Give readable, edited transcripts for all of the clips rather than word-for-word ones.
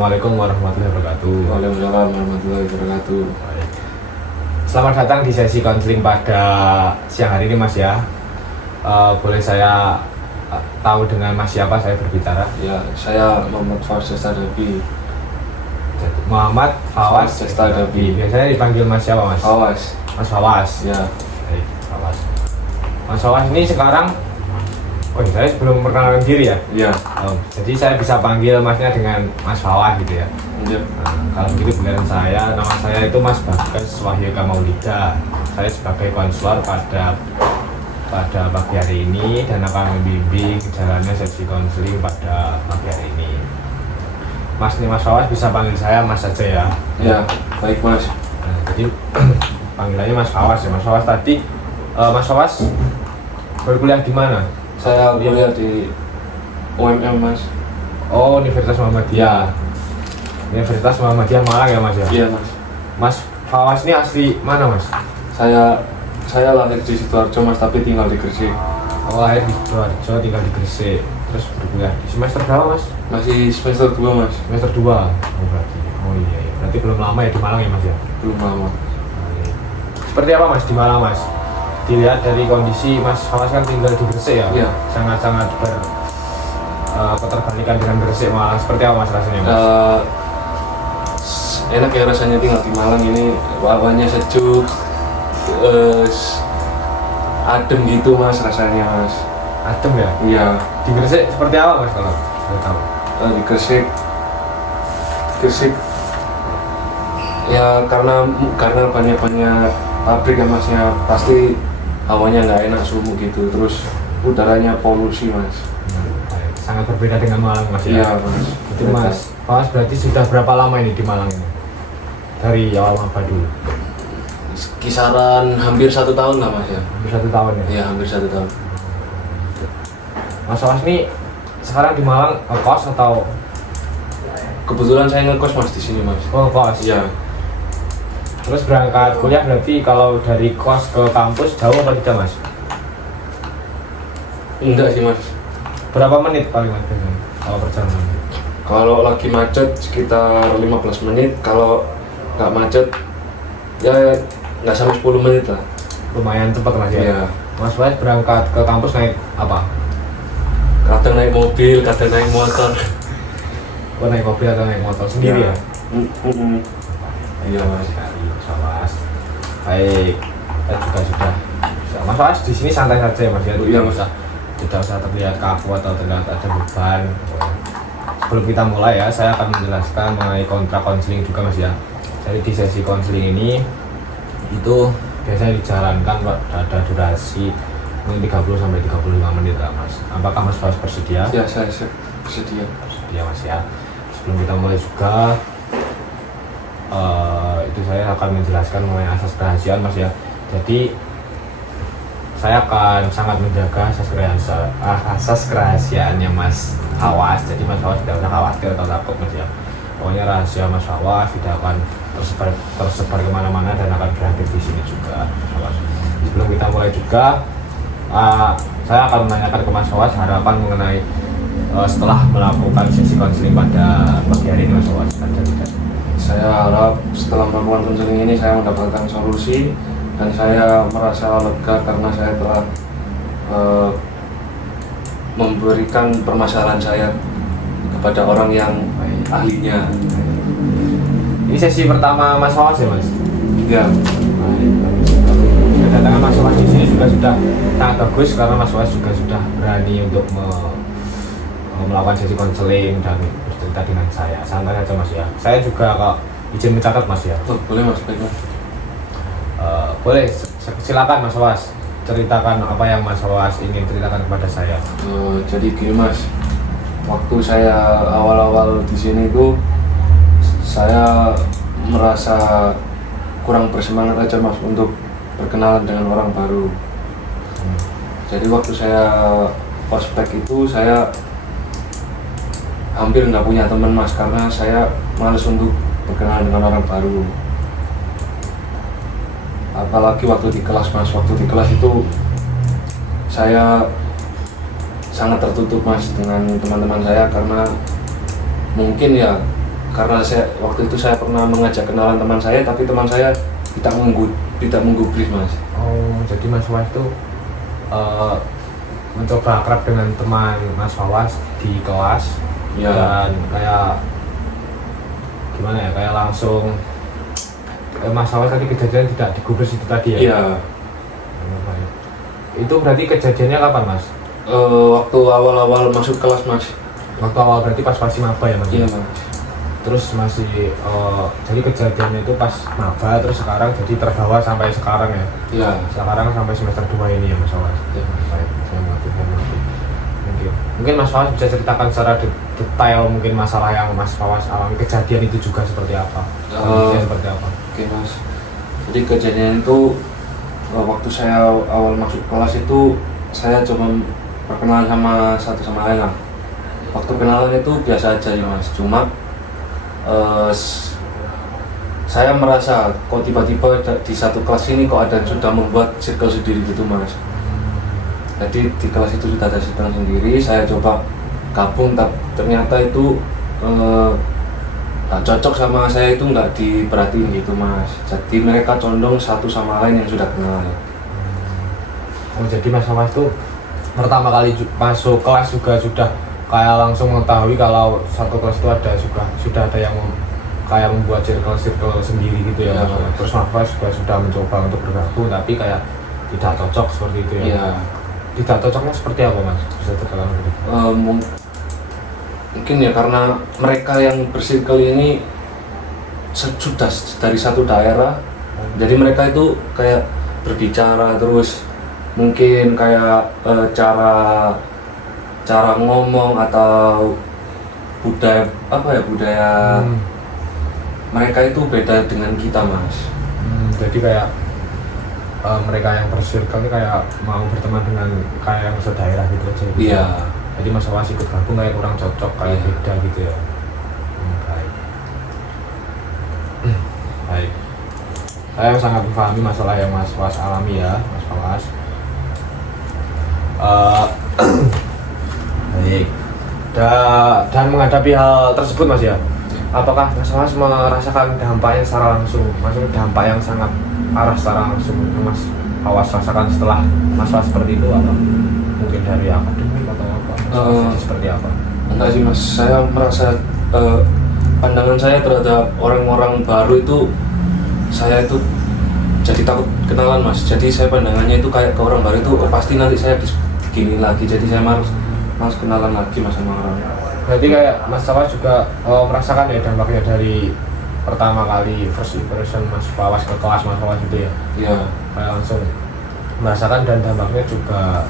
Assalamualaikum warahmatullahi wabarakatuh. Waalaikumsalam warahmatullahi wabarakatuh. Selamat datang di sesi konseling pada siang hari ini Mas ya. Boleh saya tahu dengan Mas siapa saya berbicara? Ya, saya Muhammad Fawaz Sestadabi. Muhammad Fawaz Sestadabi. Biasanya dipanggil Mas siapa Mas? Fawaz. Mas Fawaz. Ya. Baik, Fawaz. Mas Fawaz ini sekarang, saya belum memperkenalkan diri ya. Ya. Jadi saya bisa panggil Masnya dengan Mas Fawaz gitu ya. Ya. Kalau begitu beneran nama saya itu Mas Bagas Wahyuka Maulida. Saya sebagai konselor pada pagi hari ini dan akan membimbing jalannya sesi konseling pada pagi hari ini. Mas Fawaz bisa panggil saya Mas saja ya. Ya, baik Mas. Jadi panggilannya Mas Fawaz ya. Mas Fawaz tadi, Mas Fawaz berkuliah di mana? Saya kuliah di UMM Mas. Oh, Universitas Muhammadiyah. Universitas Muhammadiyah Malang ya Mas ya? Iya Mas. Mas Fawaz ini asli mana Mas? Saya lahir di Sidoarjo Mas, tapi tinggal di Gresik. Oh, lahir di Sidoarjo, tinggal di Gresik. Terus berkuliah di semester berapa Mas? Masih semester 2 Mas. Semester 2. Oh iya. Berarti belum lama ya di Malang ya Mas ya? Belum lama. Seperti apa Mas di Malang Mas? Dilihat dari kondisi Mas Fawaz kan tinggal di Gresik ya? Iya. Sangat-sangat keterbalikan dengan Gresik Malang. Seperti apa Mas rasanya Mas? Enak ya rasanya tinggal di Malang ini, hawanya sejuk, adem gitu Mas rasanya Mas. Adem ya? Iya. Di Gresik seperti apa Mas kalau boleh tahu? Di Gresik ya karena banyak pabrik ya Mas ya, pasti hawanya nggak enak, sumuk gitu, terus udaranya polusi Mas. Sangat berbeda dengan Malang Mas ya? Iya Mas. Itu Mas Fawaz berarti sudah berapa lama ini di Malang ini? Dari awal maba dulu? Kisaran hampir 1 tahun lah Mas ya. Hampir 1 tahun ya? Iya, hampir 1 tahun. Mas Fawaz ini sekarang di Malang ngekos atau? Kebetulan saya ngekos Mas di sini Mas. Oh, ngekos? Iya. Terus berangkat kuliah berarti kalau dari kos ke kampus jauh apa tidak Mas? Enggak sih Mas. Berapa menit paling Mas kalau perjalanan? Kalau lagi macet sekitar 15 menit, kalau nggak macet ya nggak sampai 10 menit lah. Lumayan cepat Mas ya? Iya. Mas Fawaz berangkat ke kampus naik apa? Kadang naik mobil, kadang naik motor. Oh, naik mobil atau naik motor sendiri ya? Iya Mas. Mas Fawaz. Baik, kita juga sudah. Mas Fawaz di sini santai saja ya Mas ya? Iya Mas. Tidak usah terlihat kaku atau terlihat ada beban. Sebelum kita mulai ya, saya akan menjelaskan mengenai kontrak konseling juga Mas ya. Jadi di sesi konseling ini itu biasanya dijalankan ada durasi mungkin 30 sampai 35 menit lah Mas. Apakah Mas Fawaz bersedia? Ya, saya bersedia. Bersedia Mas ya. Sebelum kita mulai juga itu saya akan menjelaskan mengenai asas kerahasiaan Mas ya. Jadi saya akan sangat menjaga asas kerahasiaannya Mas Fawaz. Jadi Mas Fawaz tidak usah khawatir atau takut Mas ya. Pokoknya rahasia Mas Fawaz tidak akan tersebar kemana-mana dan akan berakhir di sini juga Mas Fawaz. Sebelum kita mulai juga, saya akan menanyakan ke Mas Fawaz harapan mengenai setelah melakukan sesi konseling pada pagi hari ini Mas Fawaz. Ada tidak? Saya harap setelah melakukan konseling ini saya mendapatkan solusi dan saya merasa lega karena saya telah memberikan permasalahan saya kepada orang yang ahlinya. Ini sesi pertama Mas Fawaz ya Mas? Ya. Kedatangan Mas Fawaz di sini juga sudah sangat bagus karena Mas Fawaz juga sudah berani untuk melakukan sesi konseling dan bercerita dengan saya. Santai saja Mas ya. Saya juga kok izin mencatat Mas ya. Oh, boleh Mas, baik Mas. Boleh, silakan Mas Fawaz. Ceritakan apa yang Mas Fawaz ingin ceritakan kepada saya. Jadi gini Mas, waktu saya awal-awal di sini tuh saya merasa kurang bersemangat aja Mas untuk berkenalan dengan orang baru. Jadi waktu saya ospek itu saya hampir nggak punya teman Mas, karena saya malas untuk berkenalan dengan orang baru. Apalagi waktu di kelas Mas, waktu di kelas itu saya sangat tertutup Mas dengan teman-teman saya, karena mungkin ya karena waktu itu saya pernah mengajak kenalan teman saya, tapi teman saya tidak menggubris mas. Oh, jadi Mas Wawas itu mencoba akrab dengan teman Mas Wawas di kelas Ya. dan kayak gimana ya, kayak langsung Mas Wawas tadi kejadian tidak digubris itu tadi ya? Iya. Itu berarti kejadiannya kapan Mas? Waktu awal-awal masuk kelas mas. Waktu awal berarti pas masih maba ya Mas? Iya mas. Terus masih jadi kejadiannya itu pas maba, terus sekarang jadi terbawa sampai sekarang ya? Iya. Sekarang sampai semester 2 ini ya Mas Wawas? Ya. Baik, saya mengerti. Mungkin Mas Wawas bisa ceritakan secara detail mungkin masalah yang Mas Wawas alami, kejadian itu juga seperti apa? Kondisinya seperti apa? Oke mas. Jadi kejadian itu waktu saya awal masuk kelas itu saya cuma perkenalan sama satu sama lain lah. Waktu kenalan itu biasa aja ya mas. Cuma saya merasa kok tiba-tiba di satu kelas ini kok ada yang sudah membuat circle sendiri gitu mas. Jadi di kelas itu sudah ada circle sendiri, saya coba gabung, tapi ternyata itu cocok sama saya itu nggak diperhatiin gitu mas. Jadi mereka condong satu sama lain yang sudah kenal. Oh, jadi Mas Wawas itu pertama kali masuk kelas juga sudah kayak langsung mengetahui kalau satu kelas itu ada sudah ada yang kayak membuat circle sendiri gitu ya. Ya. Terus Mas Wawas juga sudah mencoba untuk bergabung tapi kayak tidak cocok seperti itu ya. Iya. Tidak cocoknya seperti apa Mas? Bisa terkatakan gitu. Mungkin ya karena mereka yang bersirkel ini sudah dari satu daerah, jadi mereka itu kayak berbicara terus mungkin kayak cara ngomong atau budaya mereka itu beda dengan kita mas. Jadi kayak mereka yang bersirkel ini kayak mau berteman dengan kayak yang sedaerah gitu aja. Iya. Jadi Mas Wawas ikut gabung kayak kurang cocok, kayak beda gitu ya. Baik. Baik. Saya sangat memahami masalah yang Mas Wawas alami ya, Mas Wawas. Baik. Dan menghadapi hal tersebut Mas ya, apakah Mas Wawas merasakan dampaknya secara langsung? Maksudnya dampak yang sangat parah secara langsung yang Mas Wawas rasakan setelah Mas Wawas seperti itu, atau mungkin dari akademik atau apa? Seperti apa? Enggak sih mas, saya merasa pandangan saya terhadap orang-orang baru itu, saya itu jadi takut kenalan mas. Jadi saya pandangannya itu kayak ke orang baru itu pasti nanti saya begini lagi, jadi saya malas kenalan lagi mas sama orang. Berarti kayak Mas Wawas juga merasakan ya dampaknya dari pertama kali first impression Mas Wawas ke kelas Mas Wawas itu ya? Iya. Kayak langsung merasakan dan dampaknya juga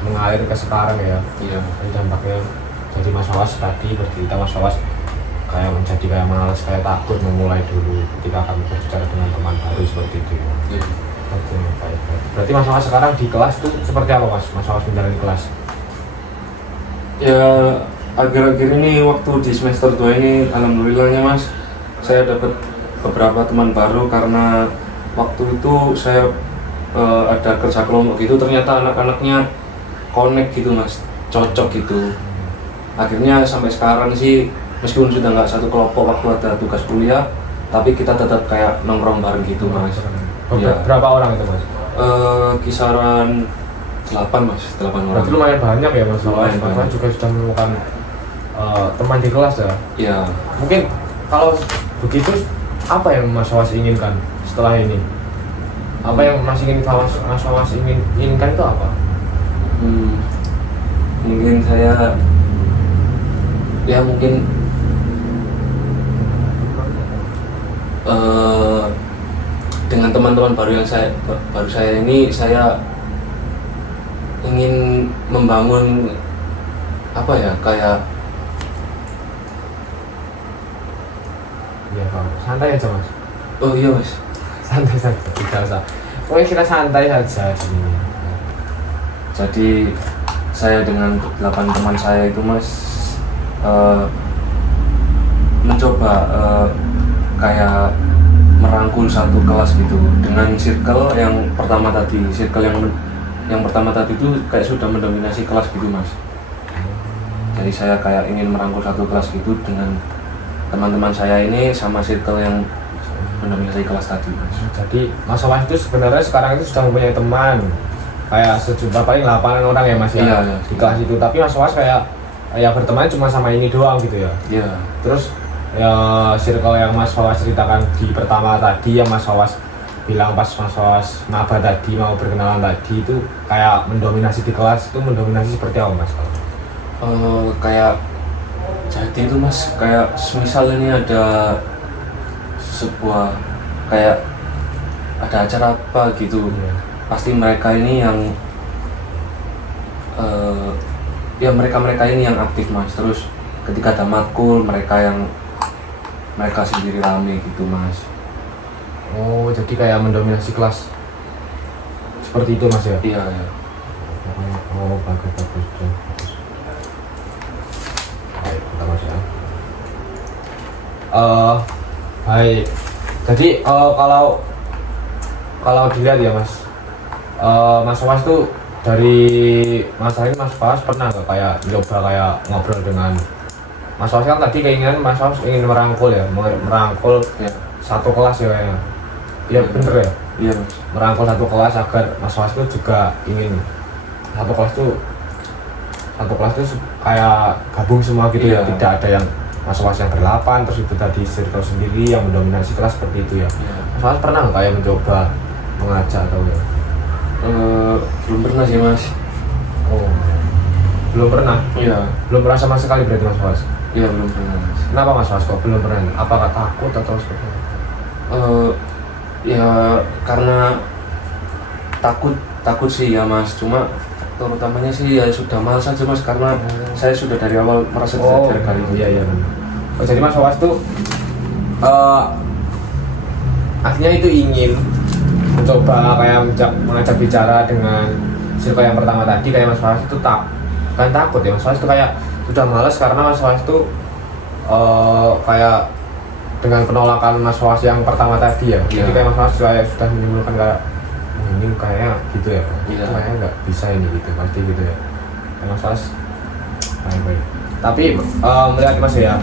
mengalir ke sekarang ya. Iya. Jadi dampaknya, jadi Mas Wawas tadi bercerita Mas Wawas kayak menjadi kayak malas, kayak takut memulai dulu ketika kami berbicara dengan teman baru seperti itu ya. Iya. Oke, baik. Berarti Mas Wawas sekarang di kelas tuh seperti apa Mas Wawas menjalani kelas? Ya akhir-akhir ini waktu di semester 2 ini alhamdulillahnya mas, saya dapat beberapa teman baru karena waktu itu saya ada kerja kelompok gitu, ternyata anak-anaknya connect gitu mas, cocok gitu. Akhirnya sampai sekarang sih meskipun sudah nggak satu kelompok waktu ada tugas kuliah, tapi kita tetap kayak nongkrong bareng gitu mas. Ya. Berapa orang itu Mas? Kisaran 8 mas, 8 orang. Berarti lumayan banyak ya Mas Wawas. Lumayan Mas Wawas banyak. juga sudah menemukan teman di kelas ya. Iya. Mungkin kalau begitu apa yang Mas Wawas inginkan setelah ini? Apa yang Mas Wawas inginkan itu apa? Mungkin saya ya mungkin dengan teman-teman baru yang saya ini, saya ingin membangun apa ya, kayak Ya Pak, santai aja Mas. oh iya mas, Santai saja, tidak usah. Pokoknya kita santai saja di sini. jadi saya dengan 8 teman saya itu mas mencoba kayak merangkul satu kelas gitu dengan circle yang pertama tadi. Circle yang pertama tadi itu kayak sudah mendominasi kelas gitu mas. Jadi saya kayak ingin merangkul satu kelas gitu dengan teman-teman saya ini sama circle yang mendominasi kelas tadi Mas. Jadi Mas Awas itu sebenarnya sekarang itu sudah mempunyai teman kayak sejumlah paling 8 orang ya Mas ya, Iya. di kelas itu. Tapi Mas Awas kayak ya berteman cuma sama ini doang gitu ya. Iya. Terus ya circle yang Mas Awas ceritakan di pertama tadi yang Mas Awas bilang pas Mas Awas maba tadi mau berkenalan tadi itu kayak mendominasi di kelas, itu mendominasi seperti apa Mas? Kayak jadi itu Mas, kayak semisal ini ada sebuah kayak ada acara apa gitu, pasti mereka ini yang ya mereka ini yang aktif Mas. Terus ketika ada matkul mereka sendiri rame gitu Mas. Oh, jadi kayak mendominasi kelas seperti itu Mas ya? Iya ya. Oh, bagus. Baik, kita Mas ya. Baik. Jadi kalau dilihat ya Mas, Mas Awas tuh dari masa ini Mas Awas pernah nggak kayak coba kayak ngobrol dengan Mas Awas? Kan tadi keinginan Mas Awas ingin merangkul ya, merangkul Ya. satu kelas ya kayaknya. Iya bener ya, Iya Mas. merangkul satu kelas agar Mas Awas tuh juga ingin satu kelas tuh kayak gabung semua gitu ya, Iya. tidak ada yang Mas Awas yang berlapan terus itu tadi circle sendiri yang mendominasi kelas seperti itu ya. Iya. Mas Awas pernah nggak kayak mencoba mengajak atau ya? Belum pernah sih Mas. Oh, belum pernah. Iya. Belum pernah sama sekali berarti Mas Awas. Iya belum pernah Mas. Kenapa Mas Awas kok belum pernah? Apakah takut atau seperti apa? Ya karena takut sih ya Mas, cuma faktor utamanya sih ya sudah malas aja Mas, karena saya sudah dari awal merasa tidak kali itu. Iya benar. Oh, jadi Mas Awas tuh akhirnya itu ingin mencoba kayak mengajak bicara dengan circle yang pertama tadi, kayak Mas Awas itu bukan takut ya, Mas Awas itu kayak sudah malas karena Mas Awas itu kayak dengan penolakan Mas Awas yang pertama tadi ya. Iya. Jadi kayak Mas Awas sudah menimbulkan kayak ini kayaknya gitu ya, Iya. kayaknya nggak bisa ini gitu pasti gitu ya. Mas Awas baik. Tapi melihat Mas ya,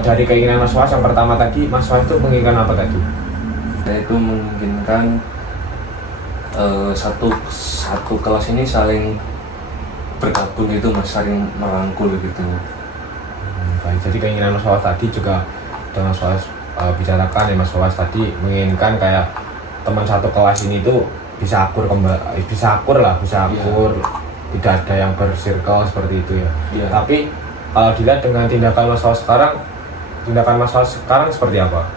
dari keinginan Mas Awas yang pertama tadi, Mas Awas itu menginginkan apa tadi? Saya itu menginginkan satu kelas ini saling bergabung gitu Mas, saling merangkul gitu. Baik, jadi keinginan Mas Awas tadi juga dengan Mas Awas bicarakan ya, Mas Awas tadi menginginkan kayak teman satu kelas ini tuh bisa akur kembali, bisa akur, tidak ada yang bersirkel seperti itu ya. Iya. Tapi kalau dilihat dengan tindakan Mas Awas sekarang seperti apa?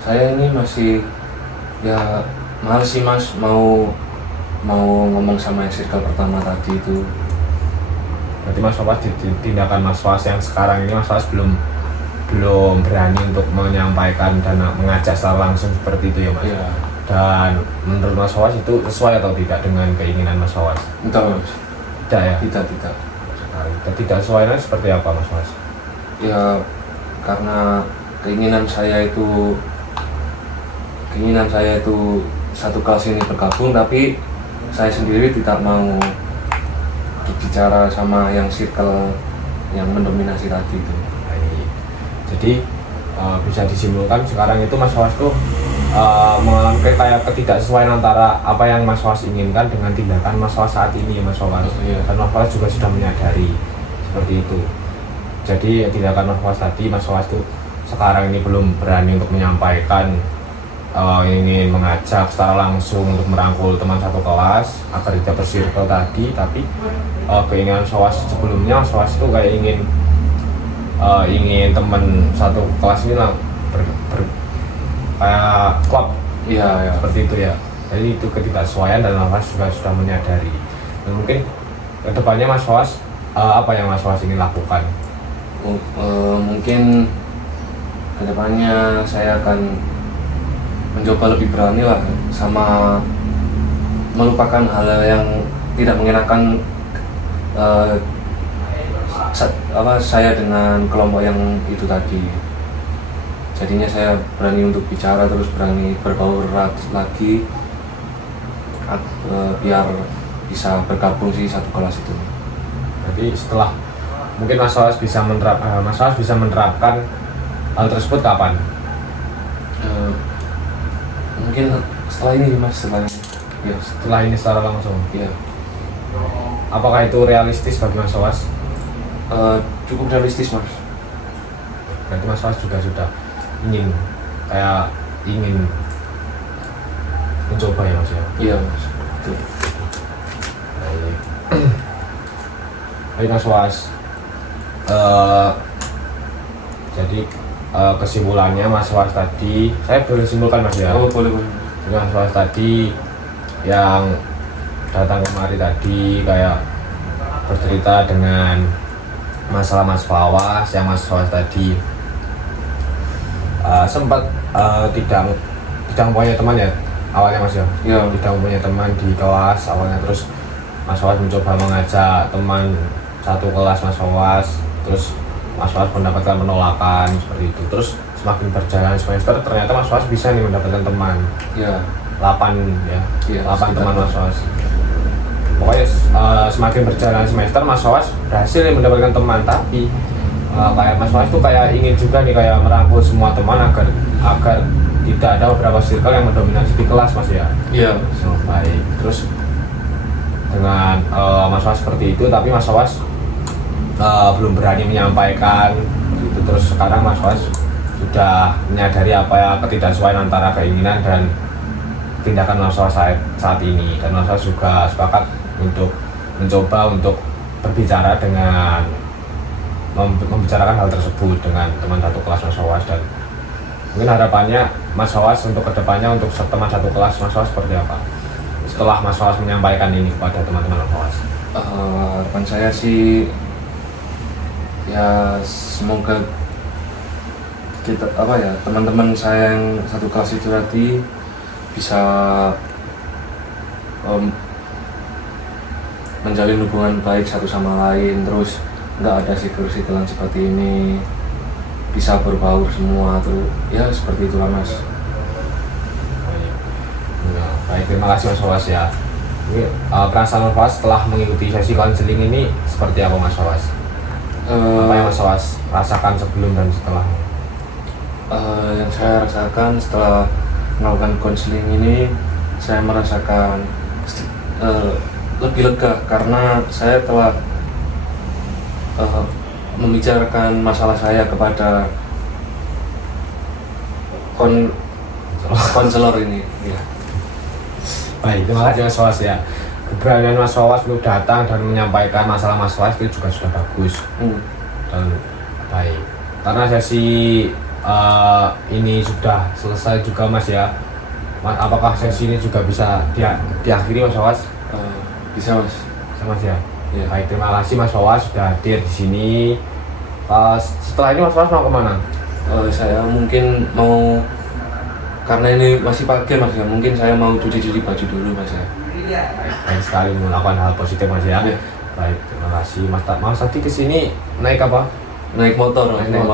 Saya ini masih ya males sih Mas, mau ngomong sama yang circle pertama tadi itu. Berarti Mas Awas di tindakan Mas Awas yang sekarang ini Mas Awas belum berani untuk menyampaikan dan mengajak secara langsung seperti itu ya Mas? Iya. Dan menurut Mas Awas itu sesuai atau tidak dengan keinginan Mas Awas? Entah Mas. Tidak ya? Tidak. Tidak sesuai, seperti apa Mas Awas? Ya karena keinginan saya itu satu kelas ini bergabung, tapi saya sendiri tidak mau berbicara sama yang circle yang mendominasi tadi itu. Baik. Jadi bisa disimpulkan sekarang itu Mas Awas tuh mengalami kayak ketidaksesuaian antara apa yang Mas Awas inginkan dengan tindakan Mas Awas saat ini ya Mas Awas. Iya. Dan Mas Awas juga sudah menyadari seperti itu. Jadi tindakan Mas Awas tadi, Mas Awas tuh sekarang ini belum berani untuk menyampaikan ingin mengajak secara langsung untuk merangkul teman satu kelas agar tidak bersirkel tadi, tapi keinginan Mas Awas sebelumnya, Mas Awas itu kayak ingin teman satu kelas ini lah kayak klub. Iya. Seperti itu ya. Jadi itu ketidaksesuaian dan Mas Awas juga sudah menyadari. Dan mungkin kedepannya Mas Awas apa yang Mas Awas ingin lakukan? Mungkin kedepannya saya akan mencoba lebih berani lah, sama melupakan hal yang tidak mengenakan saya dengan kelompok yang itu tadi. Jadinya saya berani untuk bicara, terus berani berbaur lagi biar bisa bergabung sih satu kelas itu. Jadi setelah mungkin Mas Wawas bisa menerapkan hal tersebut kapan? Mungkin setelah ini mas, setelah ini. Ya. Setelah ini secara langsung. Ya. Apakah itu realistis bagi Mas Wawas? Cukup realistis mas. Berarti Mas Wawas juga sudah ingin mencoba ya Mas ya? Iya mas. Betul. Baik. Baik Mas Wawas. Jadi kesimpulannya Mas Wawas tadi, saya boleh simpulkan Mas ya? Oh boleh boleh. Jadi Mas Wawas tadi yang datang kemari tadi kayak bercerita dengan masalah Mas Wawas, yang Mas Wawas tadi sempat tidak mempunyai teman ya awalnya Mas ya? Ya. Tidak mempunyai teman di kelas awalnya, terus Mas Wawas mencoba mengajak teman satu kelas Mas Wawas, terus Mas Wawas mendapatkan penolakan seperti itu. Terus semakin berjalan semester ternyata Mas Wawas bisa nih mendapatkan teman. Ya. 8 ya. Iya, 8 teman sekitar. Mas Wawas. Pokoknya semakin berjalan semester Mas Wawas berhasil nih mendapatkan teman, tapi kayak Mas Wawas tuh kayak ingin juga nih kayak merangkul semua teman agar tidak ada beberapa circle yang mendominasi di kelas Mas ya. Iya. So, baik. Terus dengan Mas Wawas seperti itu, tapi Mas Wawas belum berani menyampaikan gitu. Terus sekarang Mas Wawas sudah menyadari apa ya ketidaksesuaian antara keinginan dan tindakan Mas Wawas saat ini, dan Mas Wawas juga sepakat untuk mencoba untuk berbicara dengan membicarakan hal tersebut dengan teman satu kelas Mas Wawas. Dan mungkin harapannya Mas Wawas untuk kedepannya untuk teman satu kelas Mas Wawas seperti apa setelah Mas Wawas menyampaikan ini kepada teman-teman Mas Wawas? Harapan saya sih ya semoga kita teman-teman saya yang satu kelas itu tadi bisa menjalin hubungan baik satu sama lain, terus nggak ada sikul-sikulan seperti ini, bisa berbaur semua tuh ya, seperti itulah mas. Baik, terima kasih Mas Wawas ya. Perasaan Mas Wawas setelah mengikuti sesi konseling ini seperti apa Mas Wawas? Apa yang Mas Wawas rasakan sebelum dan setelah? Yang saya rasakan setelah melakukan konseling ini, saya merasakan lebih lega karena saya telah membicarakan masalah saya kepada konselor ini. Ya. Baik, terima kasih Mas Wawas ya. Keberanian Mas Wawas untuk datang dan menyampaikan masalah Mas Wawas itu juga sudah bagus dan baik. Karena sesi ini sudah selesai juga Mas ya. Apakah sesi ini juga bisa diakhiri Mas Wawas? Bisa mas. Bisa Mas ya. Ya. Baik, terima kasih Mas Wawas sudah hadir di sini. Setelah ini Mas Wawas mau kemana? Saya mungkin mau, karena ini masih pagi mas ya, mungkin saya mau cuci baju dulu mas ya. Baik sekali melakukan hal positif Mas ya. Ya. Baik, terima kasih Mas. Mas tadi kesini naik apa? Naik motor. Naik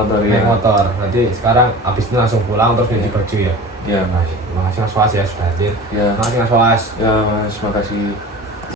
motor. Berarti sekarang habis ini langsung pulang terus ganti baju ya. Ya mas. Terima kasih Mas Wawas ya sudah hadir. Ya. Terima kasih Mas Wawas. Ya mas, makasih.